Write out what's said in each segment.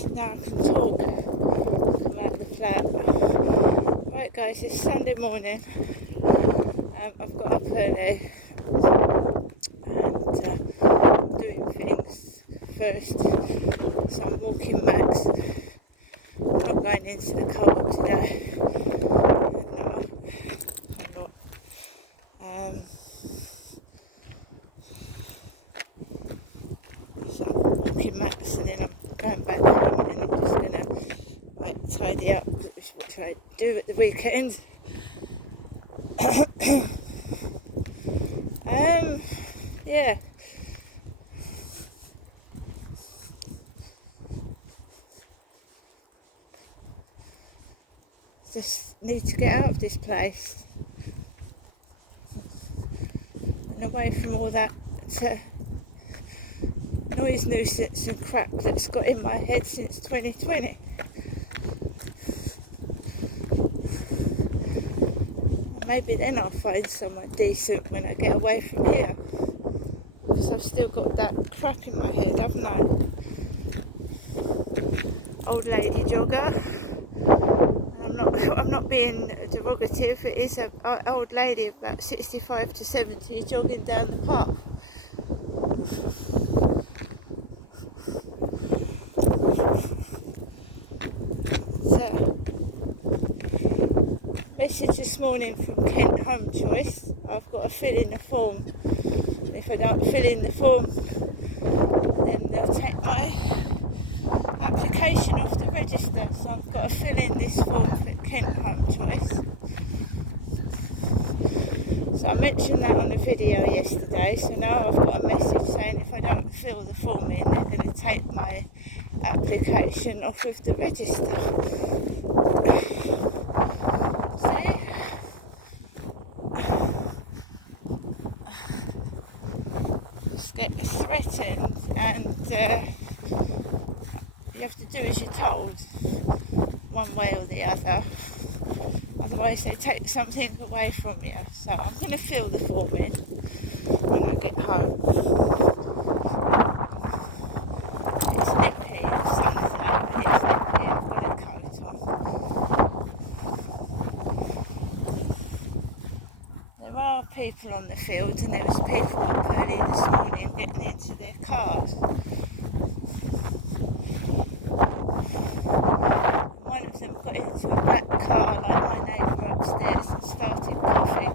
So now I can talk, come out of the flat. Right guys, it's Sunday morning. I've got up early and I'm doing things first. So I'm walking Max. I'm not going into the co-op today. No, I'm not. So I'm walking Max and then I'm going back home and then I'm just going to tidy up, which I do at the weekend. Yeah. Just need to get out of this place and away from all that noise nuisance and crap that's got in my head since 2020. Maybe then I'll find someone decent when I get away from here, because I've still got that crap in my head, haven't I? Old lady jogger. I'm not being derogative. It is an old lady about 65 to 70 jogging down the path. So, message this morning from Kent Home Choice. I've got to fill in the form. If I don't fill in the form, then they'll take my application off the register. So I've got to fill in this form for Kent Home Choice. So I mentioned that on the video yesterday. So now I've got a message saying if I don't fill the form in, they're going to take my application off of the register. See? Just get threatened, and you have to do as you're told, one way or the other. Otherwise they take something away from you. So I'm going to fill the form in when I get home. It's nippy, the sun's out and it's nippy. I've got a coat on. There are people on the field, and there was people up early this morning getting into their cars. One of them got into a black car like my neighbour upstairs and started coughing.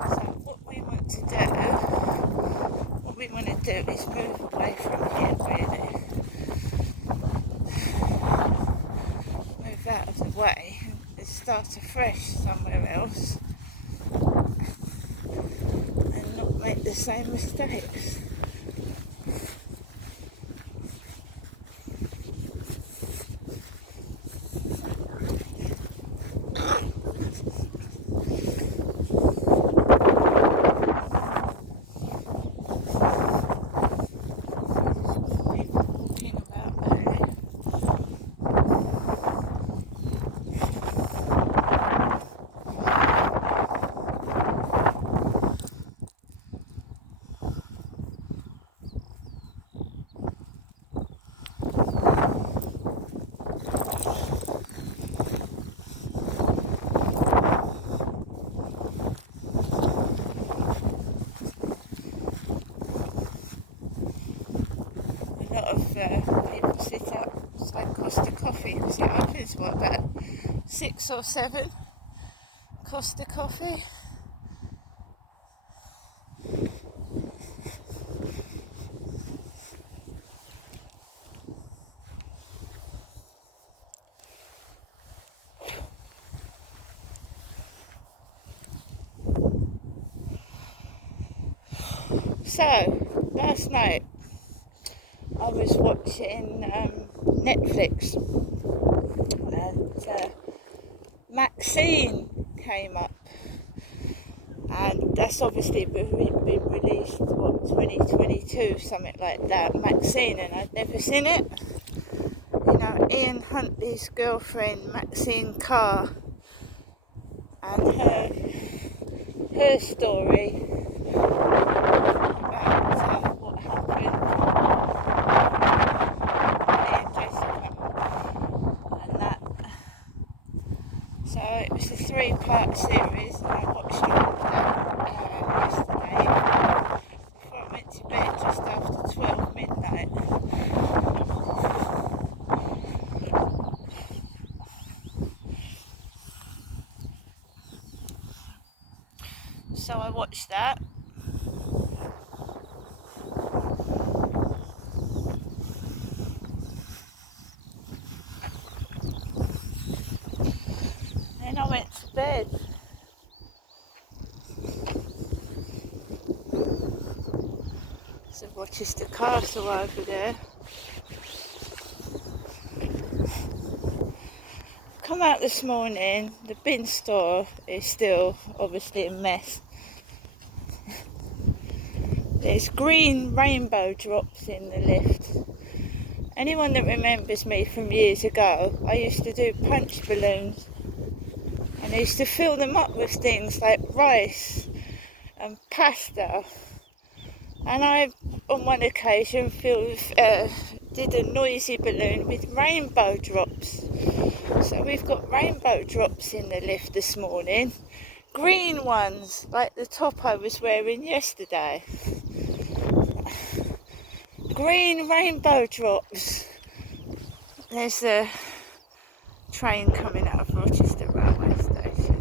So what we want to do is move away from here, really. Move out of the way and start afresh somewhere else and not make the same mistakes. A lot of people sit outside Costa Coffee because it opens about 6 or 7. Costa Coffee. So last night I was watching Netflix, and Maxine came up, and that's obviously been released, 2022, something like that, Maxine, and I'd never seen it. know, Ian Huntley's girlfriend, Maxine Carr, and her story about what happened with Jessica and that. So it was a 3-part series, and I watched all of that yesterday before I went to bed just after 12 midnight. So I watched that. Then I went to bed. So Rochester Castle over there. Come out this morning, the bin store is still obviously a mess. There's green rainbow drops in the lift. Anyone that remembers me from years ago, I used to do punch balloons, and I used to fill them up with things like rice and pasta, and I on one occasion did a noisy balloon with rainbow drops. So we've got rainbow drops in the lift this morning, green ones like the top I was wearing yesterday. Green rainbow drops. There's a train coming out of Rochester railway station.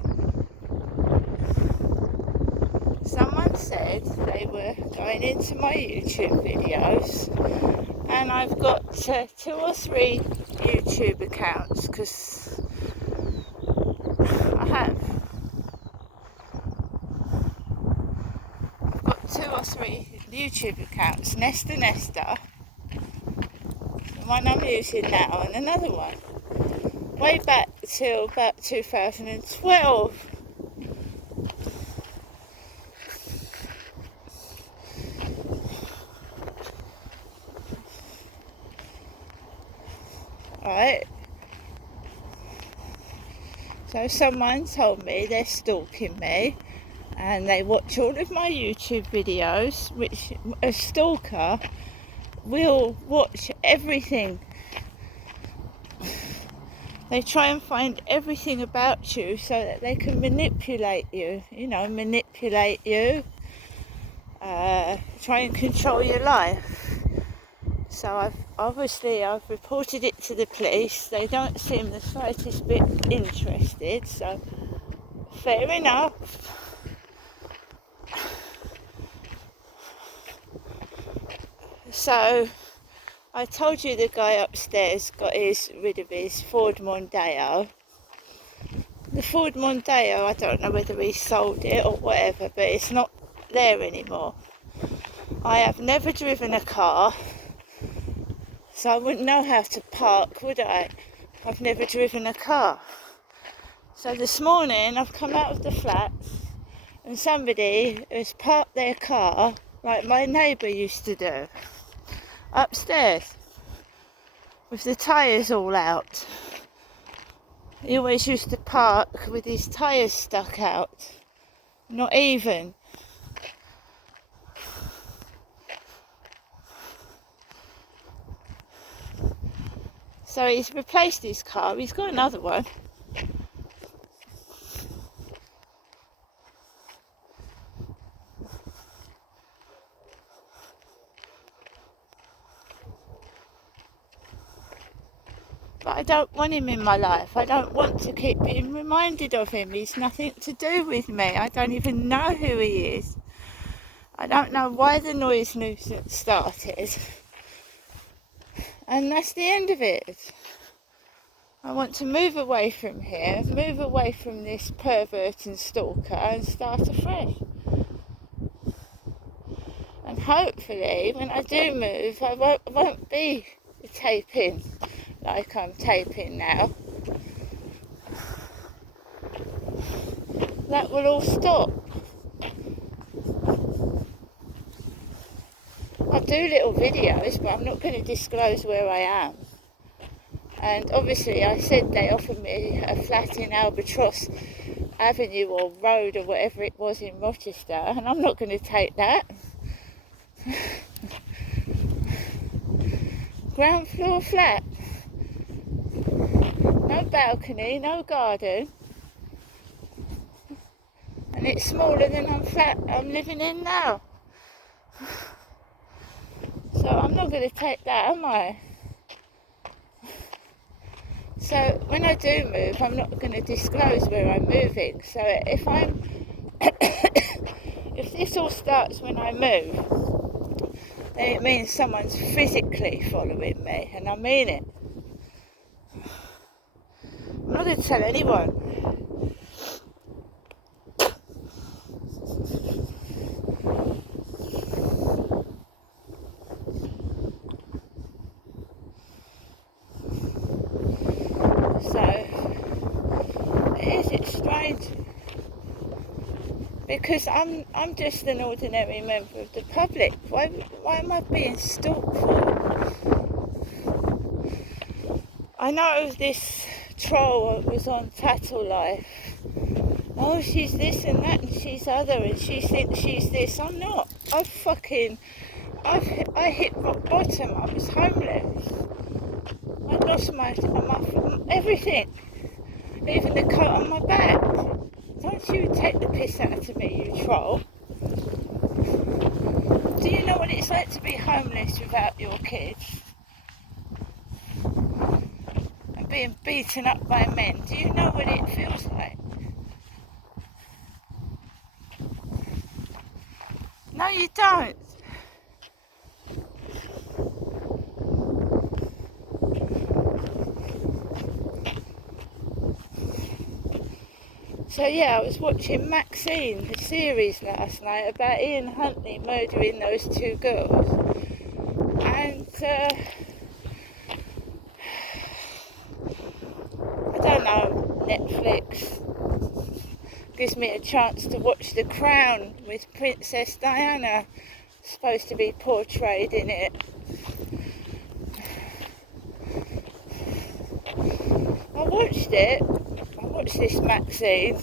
Someone said they were going into my YouTube videos, and I've got 2 or 3 YouTube accounts, because I've got 2 or 3 YouTube accounts. Nesta, the one I'm using now, and another one way back till about 2012. Right, so someone told me they're stalking me and they watch all of my YouTube videos, which a stalker will watch everything. They try and find everything about you so that they can manipulate you, try and control your life. So I've reported it to the police. They don't seem the slightest bit interested, so fair enough. So I told you the guy upstairs got rid of his Ford Mondeo. The Ford Mondeo, I don't know whether he sold it or whatever, but it's not there anymore. I have never driven a car, so I wouldn't know how to park, would I? I've never driven a car. So this morning I've come out of the flats and somebody has parked their car like my neighbour used to do, upstairs, with the tyres all out. He always used to park with his tyres stuck out, not even. So he's replaced his car, he's got another one. But I don't want him in my life. I don't want to keep being reminded of him. He's nothing to do with me. I don't even know who he is. I don't know why the noise nuisance started. And that's the end of it. I want to move away from here, move away from this pervert and stalker, and start afresh. And hopefully, when I do move, I won't be taping like I'm taping now. That will all stop. I do little videos, but I'm not going to disclose where I am. And obviously I said they offered me a flat in Albatross Avenue or Road or whatever it was in Rochester, and I'm not going to take that. Ground floor flat, no balcony, no garden, and it's smaller than I'm living in now. So I'm not going to take that, am I? So when I do move, I'm not going to disclose where I'm moving. So if this all starts when I move, then it means someone's physically following me, and I mean it. I'm not going to tell anyone. So it's strange. Because I'm just an ordinary member of the public. Why am I being stalked for? I know this troll was on Tattle Life. Oh, she's this and that, and she's other, and she thinks she's this. I'm not. I hit rock bottom. I was homeless. I lost my everything, even the coat on my back. Don't you take the piss out of me, you troll. Do you know what it's like to be homeless without your kids? And being beaten up by men? Do you know what it feels like? No, you don't. So yeah, I was watching Maxine, the series last night about Ian Huntley murdering those two girls. And I don't know, Netflix gives me a chance to watch The Crown with Princess Diana supposed to be portrayed in it. I watched this Maxine.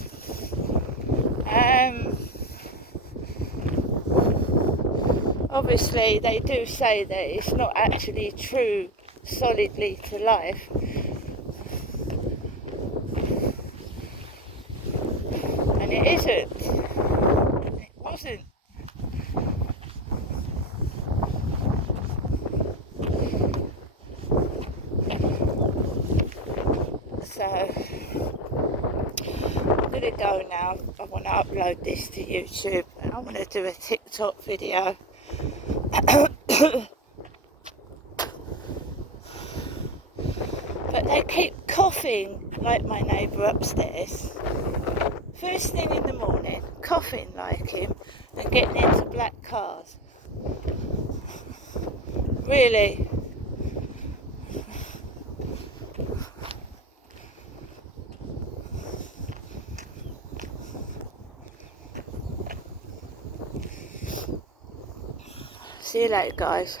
Obviously they do say that it's not actually true solidly to life, and it isn't. It wasn't. So I'm gonna go now. I want to upload this to YouTube. I want to do a TikTok video. But they keep coughing like my neighbour upstairs. First thing in the morning, coughing like him and getting into black cars. Really. See you later, guys.